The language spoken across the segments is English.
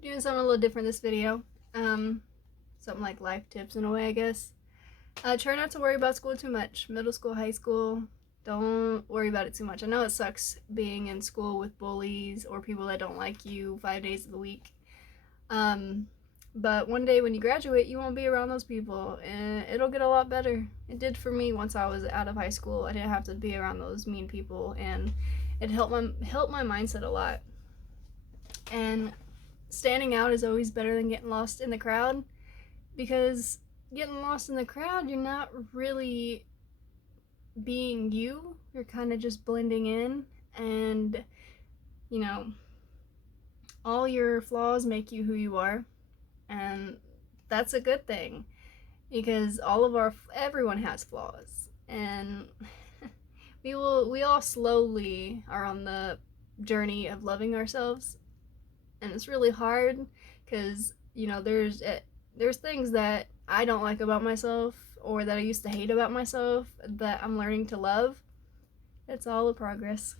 Doing something a little different this video. Something like life tips in a way, I guess. Try not to worry about school too much. Middle school, high school, don't worry about it too much. I know it sucks being in school with bullies or people that don't like you 5 days of the week. Um, but one day when you graduate, you won't be around those people, and it'll get a lot better. It did for me once I was out of high school. I didn't have to be around those mean people, and it helped my mindset a lot. And standing out is always better than getting lost in the crowd, because getting lost in the crowd, you're not really being you. You're kind of just blending in, and you know, all your flaws make you who you are, and that's a good thing because everyone has flaws, and we all slowly are on the journey of loving ourselves, and it's really hard because there's things that I don't like about myself or that I used to hate about myself that I'm learning to love. It's all a progress.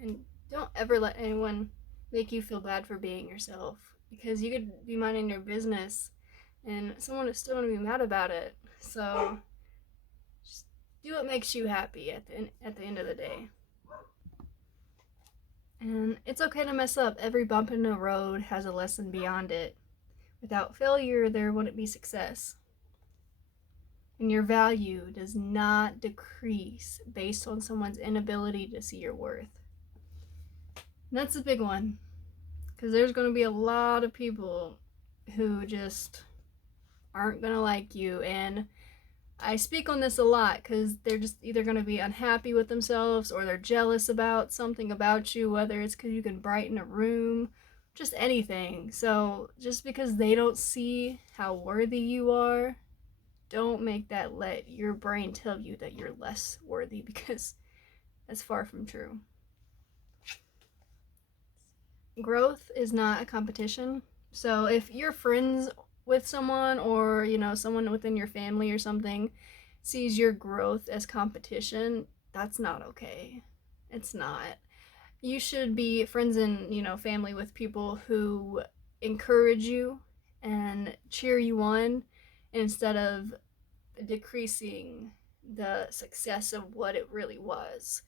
And don't ever let anyone make you feel bad for being yourself, because you could be minding your business and someone is still going to be mad about it. So just do what makes you happy at the end of the day. And it's okay to mess up. Every bump in the road has a lesson beyond it. Without failure, there wouldn't be success. And your value does not decrease based on someone's inability to see your worth. And that's a big one, because there's going to be a lot of people who just aren't going to like you. And I speak on this a lot because they're just either going to be unhappy with themselves or they're jealous about something about you, whether it's because you can brighten a room, just anything. So just because they don't see how worthy you are, don't make that let your brain tell you that you're less worthy, because that's far from true. Growth is not a competition. So if you're friends with someone, or someone within your family or something sees your growth as competition, that's not okay. It's not. You should be friends and family with people who encourage you and cheer you on, instead of decreasing the success of what it really was.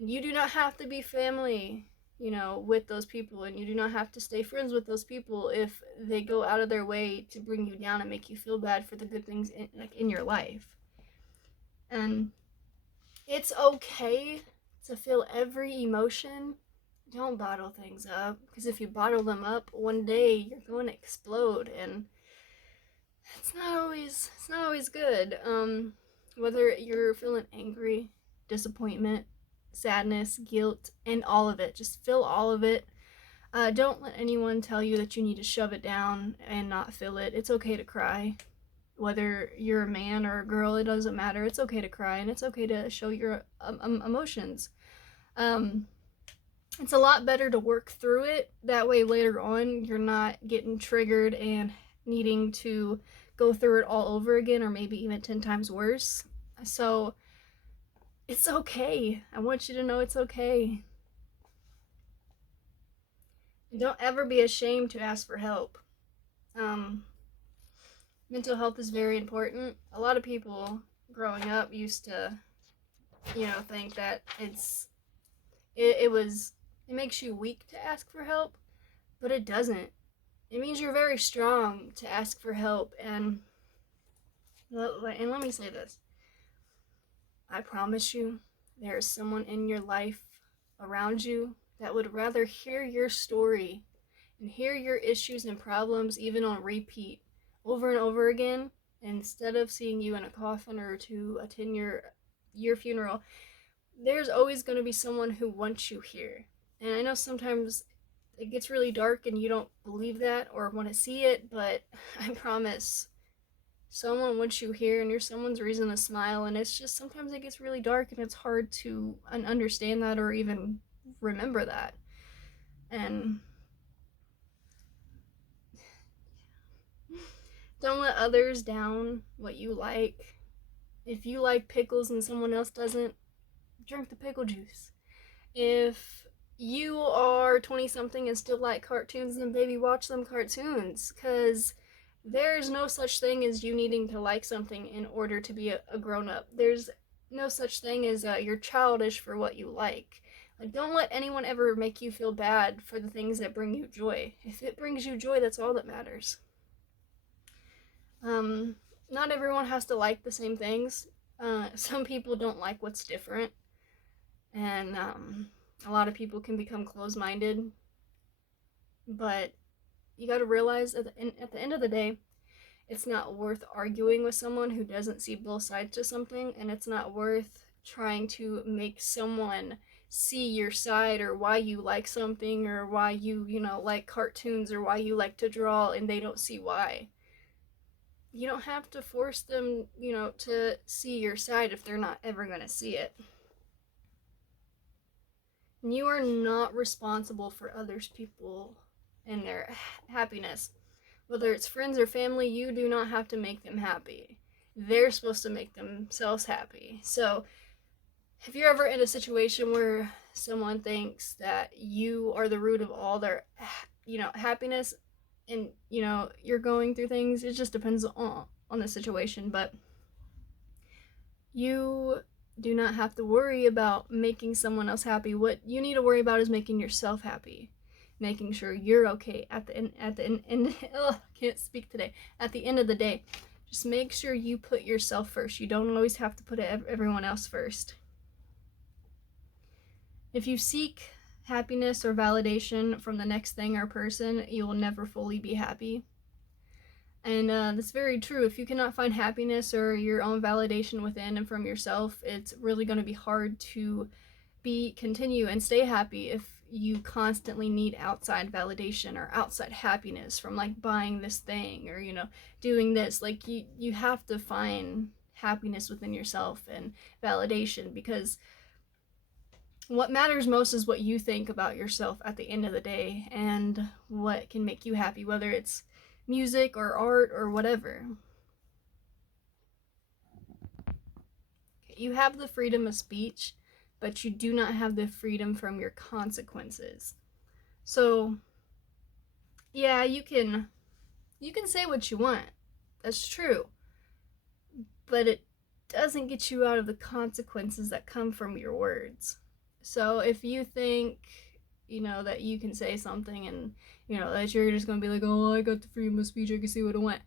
You do not have to be family with those people, and you do not have to stay friends with those people if they go out of their way to bring you down and make you feel bad for the good things in your life. And it's okay to feel every emotion. Don't bottle things up, because if you bottle them up, one day you're going to explode, and it's not always good. Whether you're feeling angry, disappointment, sadness, guilt, and all of it, just feel all of it. Don't let anyone tell you that you need to shove it down and not feel it. It's okay to cry. Whether you're a man or a girl, it doesn't matter. It's okay to cry, and it's okay to show your emotions. It's a lot better to work through it. That way later on you're not getting triggered and needing to go through it all over again, or maybe even 10 times worse. So it's okay. I want you to know it's okay. And don't ever be ashamed to ask for help. Um, Mental health is very important. A lot of people growing up used to, think that it makes you weak to ask for help, but it doesn't. It means you're very strong to ask for help. And let me say this. I promise you, there is someone in your life around you that would rather hear your story and hear your issues and problems, even on repeat, over and over again, instead of seeing you in a coffin or to attend your funeral. There's always going to be someone who wants you here. And I know sometimes it gets really dark and you don't believe that or want to see it, but I promise someone wants you here, and you're someone's reason to smile. And it's just sometimes it gets really dark and it's hard to understand that or even remember that. And don't let others down what you like. If you like pickles and someone else doesn't, drink the pickle juice. If you are 20 something and still like cartoons, then baby, watch them cartoons. Because there's no such thing as you needing to like something in order to be a grown up. There's no such thing as you're childish for what you like. Like, don't let anyone ever make you feel bad for the things that bring you joy. If it brings you joy, that's all that matters. Um, Not everyone has to like the same things. Some people don't like what's different, and a lot of people can become closed-minded. But you got to realize at the end of the day, it's not worth arguing with someone who doesn't see both sides to something, and it's not worth trying to make someone see your side or why you like something or why you like cartoons or why you like to draw and they don't see why. You don't have to force them to see your side if they're not ever going to see it. And you are not responsible for others people and their happiness. Whether it's friends or family, you do not have to make them happy. They're supposed to make themselves happy. So, if you're ever in a situation where someone thinks that you are the root of all their happiness, and you're going through things, it just depends on the situation, but you do not have to worry about making someone else happy. What you need to worry about is making yourself happy, making sure you're okay at the end. Can't speak today. At the end of the day, just make sure you put yourself first. You don't always have to put everyone else first. If you seek happiness or validation from the next thing or person, you will never fully be happy. And that's very true. If you cannot find happiness or your own validation within and from yourself, it's really going to be hard to continue and stay happy if you constantly need outside validation or outside happiness from like buying this thing or doing this. Like you have to find happiness within yourself and validation, because what matters most is what you think about yourself at the end of the day and what can make you happy, whether it's music or art or whatever. You have the freedom of speech, but you do not have the freedom from your consequences. So, yeah, you can say what you want. That's true. But it doesn't get you out of the consequences that come from your words. So, if you think that you can say something and that you're just gonna be like, oh, I got the freedom of speech, I can say what I want.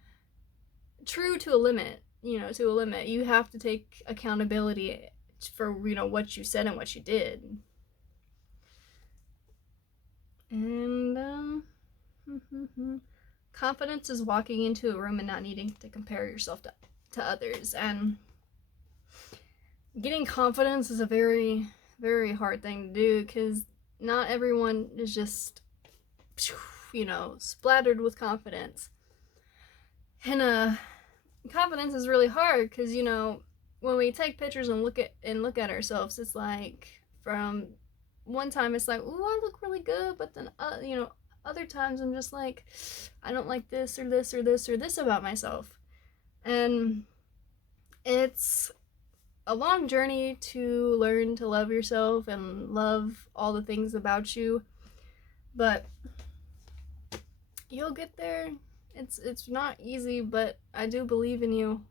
True, to a limit. You have to take accountability for what you said and what you did. And confidence is walking into a room and not needing to compare yourself to others. And getting confidence is a very, very hard thing to do, because not everyone is just splattered with confidence. And confidence is really hard, because when we take pictures and look at ourselves, it's like, from one time it's like, ooh, I look really good, but then other times I'm just like, I don't like this or this or this or this about myself. And it's a long journey to learn to love yourself and love all the things about you, but you'll get there. It's not easy, but I do believe in you.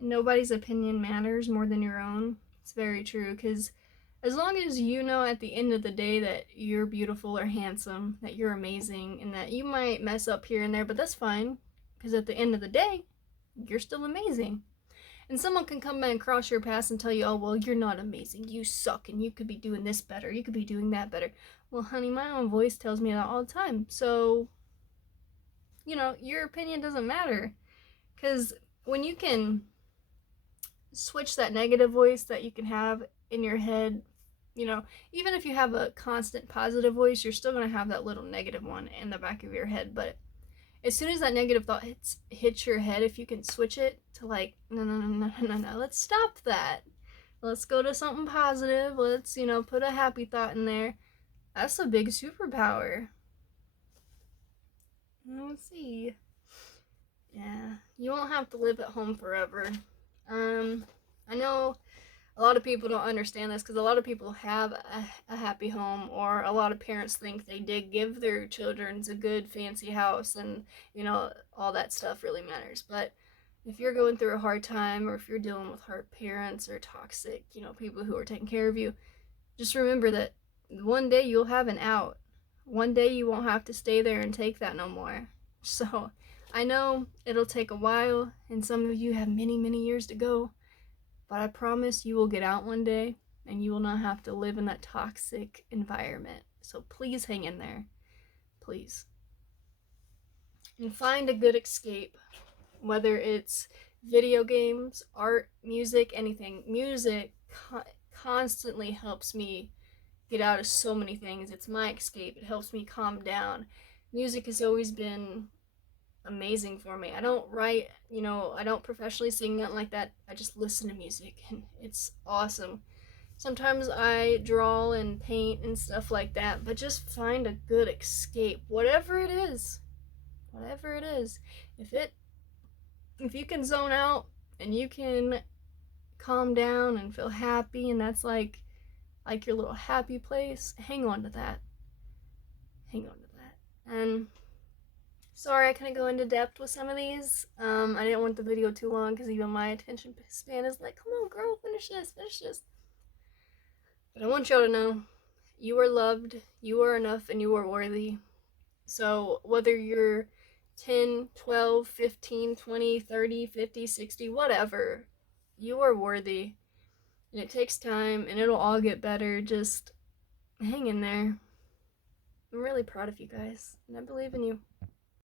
Nobody's opinion matters more than your own. It's very true, because as long as you know at the end of the day that you're beautiful or handsome, that you're amazing, and that you might mess up here and there, but that's fine, because at the end of the day, you're still amazing. And someone can come by and cross your path and tell you, oh, well, you're not amazing, you suck, and you could be doing this better, you could be doing that better. Well, honey, my own voice tells me that all the time. So, your opinion doesn't matter. Because when you can switch that negative voice that you can have in your head, even if you have a constant positive voice, you're still going to have that little negative one in the back of your head. But as soon as that negative thought hits your head, if you can switch it to like, no, let's stop that. Let's go to something positive. Let's, put a happy thought in there. That's a big superpower. Let's see. Yeah, you won't have to live at home forever. I know a lot of people don't understand this because a lot of people have a happy home, or a lot of parents think they did give their children a good fancy house, and all that stuff really matters. But if you're going through a hard time, or if you're dealing with hard parents or toxic, people who are taking care of you, just remember that one day you'll have an out. One day you won't have to stay there and take that no more. So I know it'll take a while, and some of you have many, many years to go, but I promise you will get out one day and you will not have to live in that toxic environment. So please hang in there. Please. And find a good escape, whether it's video games, art, music, anything. Music constantly helps me get out of so many things. It's my escape. It helps me calm down. Music has always been amazing for me. I don't write, I don't professionally sing, nothing like that. I just listen to music and it's awesome. Sometimes I draw and paint and stuff like that, but just find a good escape, whatever it is. Whatever it is. If you can zone out and you can calm down and feel happy, and that's like your little happy place, hang on to that. Hang on to that. And sorry I couldn't go into depth with some of these. I didn't want the video too long because even my attention span is like, come on, girl, finish this. But I want y'all to know you are loved, you are enough, and you are worthy. So whether you're 10, 12, 15, 20, 30, 50, 60, whatever, you are worthy. And it takes time, and it'll all get better. Just hang in there. I'm really proud of you guys, and I believe in you.